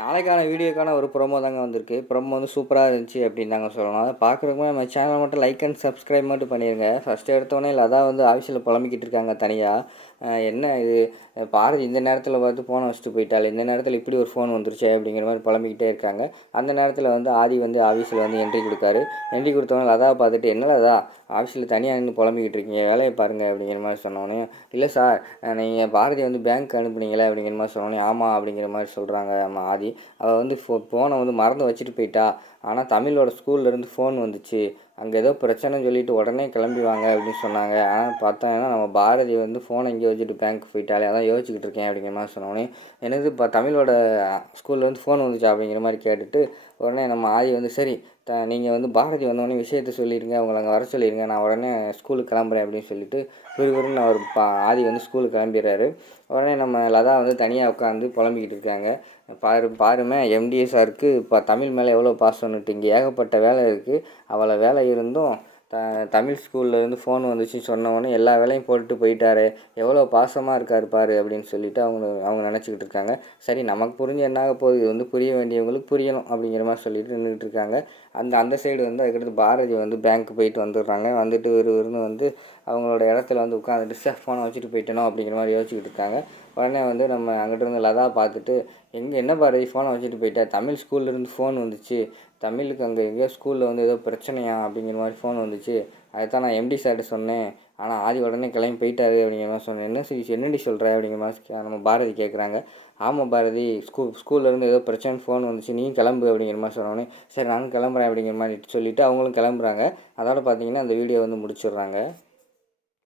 நாளைக்கான வீடியோக்கான ஒரு ப்ரோமோ தாங்க வந்திருக்கு. ப்ரோமோ வந்து சூப்பராக இருந்துச்சு அப்படின்னு தாங்க சொல்லணும். அதை பார்க்குறதுக்கு நம்ம சேனலை மட்டும் லைக் அண்ட் சப்ஸ்கிரைப் மட்டும் பண்ணிடுங்க. ஃபஸ்ட்டு எடுத்தோடனே லதா வந்து ஆஃபீஸில் புலம்பிக்கிட்டு இருக்காங்க தனியாக. என்ன இது பாரதி இந்த நேரத்தில் பார்த்து ஃபோனை வச்சுட்டு போயிட்டாள், இந்த நேரத்தில் இப்படி ஒரு ஃபோன் வந்துருச்சே அப்படிங்கிற மாதிரி புலம்பிக்கிட்டே இருக்காங்க. அந்த நேரத்தில் வந்து ஆதி வந்து ஆஃபீஸில் வந்து என்ட்ரி கொடுத்தாரு. என்ட்ரி கொடுத்தவொடனே லதாவை பார்த்துட்டு, என்ன லதா ஆஃபீஸில் தனியாக நின்று புலம்பிக்கிட்டு இருக்கீங்க, வேலையை பாருங்கள் அப்படிங்கிற மாதிரி சொன்னோன்னே, இல்லை சார் நீங்கள் பாரதி வந்து பேங்க் அனுப்புனீங்களே அப்படிங்கிற மாதிரி சொன்னோன்னே, ஆமாம் அப்படிங்கிற மாதிரி சொல்கிறாங்க. ஆமாம் ஆதி அவள் வந்து ஃபோனை வந்து மறந்து வச்சுட்டு போயிட்டா. ஆனால் தமிழோட ஸ்கூல்லேருந்து ஃபோன் வந்துச்சு, அங்கே ஏதோ பிரச்சனைன்னு சொல்லிட்டு உடனே கிளம்பி வாங்க அப்படின்னு சொன்னாங்க. ஆனால் பார்த்தோன்னா நம்ம பாரதி வந்து ஃபோனை இங்கே வச்சுட்டு பேங்க் போயிட்டாலே, அதான் யோசிச்சுக்கிட்டு இருக்கேன் அப்படிங்கிற மாதிரி சொன்னோடனே, எனக்கு இப்போ தமிழோட ஸ்கூல்லேருந்து ஃபோன் வந்துச்சா அப்படிங்கிற மாதிரி கேட்டுட்டு உடனே நம்ம ஆதி வந்து சரி நீங்கள் வந்து பாரதி வந்தோடனே விஷயத்த சொல்லிடுங்க, அவங்கள அங்கே வர சொல்லிடுங்க, நான் உடனே ஸ்கூலுக்கு கிளம்புறேன் அப்படின்னு சொல்லிட்டு விறுவிறுன்னு அவர் ஆதி வந்து ஸ்கூலுக்கு கிளம்பிடுறாரு. உடனே நம்ம லதா வந்து தனியாக உட்காந்து புலம்பிக்கிட்டு இருக்காங்க. பாருமே எம்டிஏ சாருக்கு இப்போ தமிழ் மேலே எவ்வளோ பாசம்னுட்டு, இங்கே ஏகப்பட்ட வேலை இருக்குது, அவளை வேலை இருந்தும் தமிழ் ஸ்கூல்லேருந்து ஃபோன் வந்துச்சு சொன்னோடனே எல்லா வேலையும் போட்டுட்டு போயிட்டாரு, எவ்வளோ பாசமாக இருக்கார் பாரு அப்படின்னு சொல்லிட்டு அவங்க நினச்சிக்கிட்டு இருக்காங்க. சரி நமக்கு புரிஞ்சு என்னாக போகுது, இது வந்து புரிய வேண்டியவங்களுக்கு புரியணும் அப்படிங்கிற மாதிரி சொல்லிட்டு நின்றுட்டு இருக்காங்க. அந்த சைடு வந்து அதுக்கடுத்து பாரதி வந்து பேங்க்கு போயிட்டு வந்துடுறாங்க. வந்துட்டு விறுவிறுன்னு வந்து அவங்களோட இடத்துல வந்து உட்காந்துட்டு சார் ஃபோனை வச்சுட்டு போயிட்டனோ அப்படிங்கிற மாதிரி யோசிச்சுக்கிட்டு இருக்காங்க. உடனே வந்து நம்ம அங்கிட்ட இருந்து லதா பார்த்துட்டு, என்ன பாரதி ஃபோனை வச்சுட்டு போயிட்டா, தமிழ் ஸ்கூல்லேருந்து ஃபோன் வந்துச்சு, தமிழுக்கு அங்கே எங்கேயோ ஸ்கூலில் வந்து ஏதோ பிரச்சனையா அப்படிங்கிற மாதிரி ஃபோன் வந்துச்சு, அதுதான் நான் எம்டி சார்கிட்ட சொன்னேன், ஆனால் ஆதி உடனே கிளம்பி போயிட்டாரு அப்படிங்கிற மாதிரி சொன்னேன். என்னடி சொல்கிற அப்படிங்கிற மாதிரி நம்ம பாரதி கேட்குறாங்க. ஆமாம் பாரதி, ஸ்கூல்லேருந்து ஏதோ பிரச்சனை ஃபோன் வந்துச்சு, நீ கிளம்பு அப்படிங்கிற மாதிரி சொன்னோடனே சரி நானும் கிளம்புறேன் அப்படிங்கிற மாதிரி சொல்லிவிட்டு அவங்களும் கிளம்புறாங்க. அதோட பார்த்தீங்கன்னா அந்த வீடியோ வந்து முடிச்சிடுறாங்க.